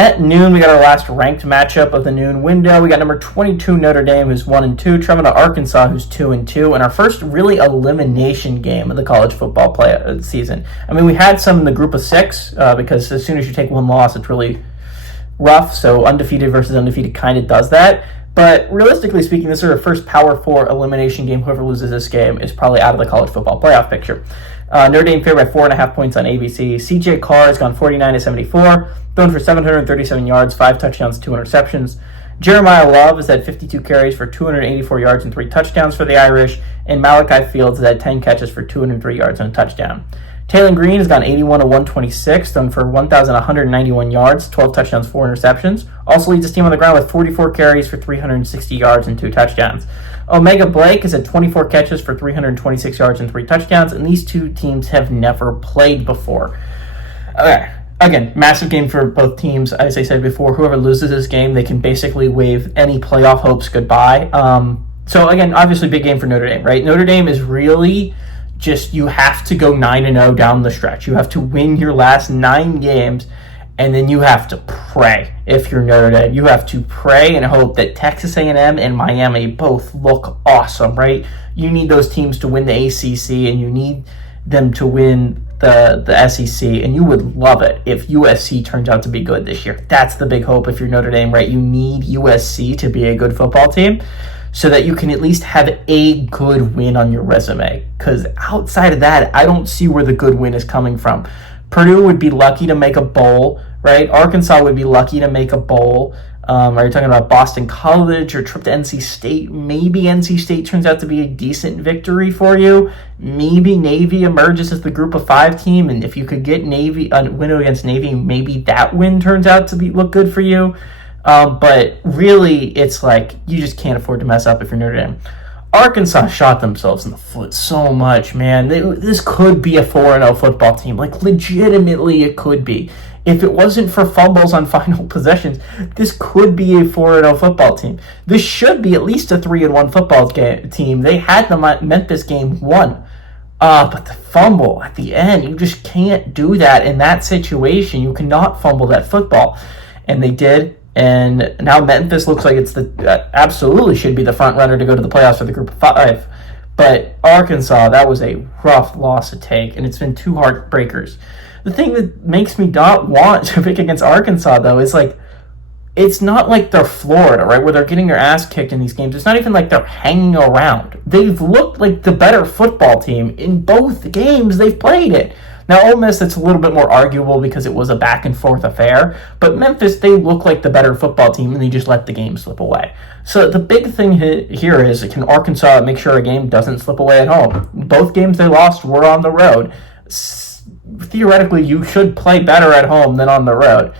At noon, we got our last ranked matchup of the noon window. We got number 22 Notre Dame, who's 1-2, traveling to Arkansas, who's 2-2, and our first really elimination game of the college football season. I mean, we had some in the group of 6 because as soon as you take one loss, it's really rough. So undefeated versus undefeated kind of does that. But realistically speaking, this is our first Power 4 elimination game. Whoever loses this game is probably out of the college football playoff picture. Notre Dame favored by 4.5 points on ABC. CJ Carr has gone 49-74, thrown for 737 yards, 5 touchdowns, 2 interceptions. Jeremiah Love is at 52 carries for 284 yards and 3 touchdowns for the Irish. And Malachi Fields is at 10 catches for 203 yards and a touchdown. Taylor Green has gone 81-126, thrown for 1,191 yards, 12 touchdowns, 4 interceptions. Also leads his team on the ground with 44 carries for 360 yards and 2 touchdowns. Omega Blake is at 24 catches for 326 yards and 3 touchdowns, and these two teams have never played before. Okay. Again, massive game for both teams. As I said before, whoever loses this game, they can basically wave any playoff hopes goodbye. So again, obviously big game for Notre Dame, right? Notre Dame is really just, you have to go 9-0 down the stretch. You have to win your last 9 games, and then you have to pray if you're Notre Dame. You have to pray and hope that Texas A&M and Miami both look awesome, right? You need those teams to win the ACC, and you need them to win the SEC, and you would love it if USC turns out to be good this year. That's the big hope if you're Notre Dame, right? You need USC to be a good football team so that you can at least have a good win on your resume. Because outside of that, I don't see where the good win is coming from. Purdue would be lucky to make a bowl, right? Arkansas would be lucky to make a bowl. Are you talking about Boston College or trip to NC State? Maybe NC State turns out to be a decent victory for you. Maybe Navy emerges as the group of 5 team, and if you could get Navy a win against Navy, maybe that win turns out to look good for you. But really, it's like you just can't afford to mess up if you're Notre Dame. Arkansas shot themselves in the foot so much, man. This could be a 4-0 football team. Like, legitimately, it could be. If it wasn't for fumbles on final possessions, this could be a 4-0 football team. This should be at least a 3-1 football team. They had the Memphis game won. But the fumble at the end, you just can't do that in that situation. You cannot fumble that football. And they did. And now Memphis looks like it's absolutely should be the front runner to go to the playoffs for the group of 5. But Arkansas, that was a rough loss to take, and it's been 2 heartbreakers. The thing that makes me not want to pick against Arkansas, though, is like, it's not like they're Florida, right, where they're getting their ass kicked in these games. It's not even like they're hanging around. They've looked like the better football team in both games they've played it. Now, Ole Miss, it's a little bit more arguable because it was a back-and-forth affair. But Memphis, they look like the better football team, and they just let the game slip away. So the big thing here is, can Arkansas make sure a game doesn't slip away at home? Both games they lost were on the road. Theoretically, you should play better at home than on the road.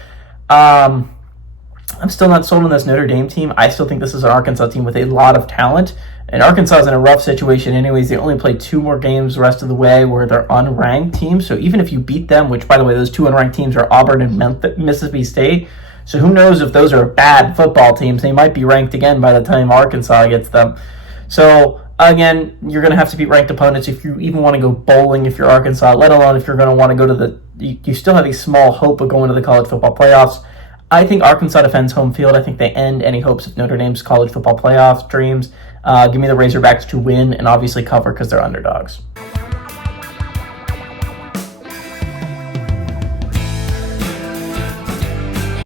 I'm still not sold on this Notre Dame team. I still think this is an Arkansas team with a lot of talent. And Arkansas is in a rough situation anyways. They only play 2 more games the rest of the way where they're unranked teams. So even if you beat them, which, by the way, those 2 unranked teams are Auburn and Mississippi State. So who knows if those are bad football teams. They might be ranked again by the time Arkansas gets them. So, again, you're going to have to beat ranked opponents if you even want to go bowling if you're Arkansas, let alone if you're going to want to go to you still have a small hope of going to the college football playoffs. I think Arkansas defends home field. I think they end any hopes of Notre Dame's college football playoff dreams. Give me the Razorbacks to win and obviously cover because they're underdogs.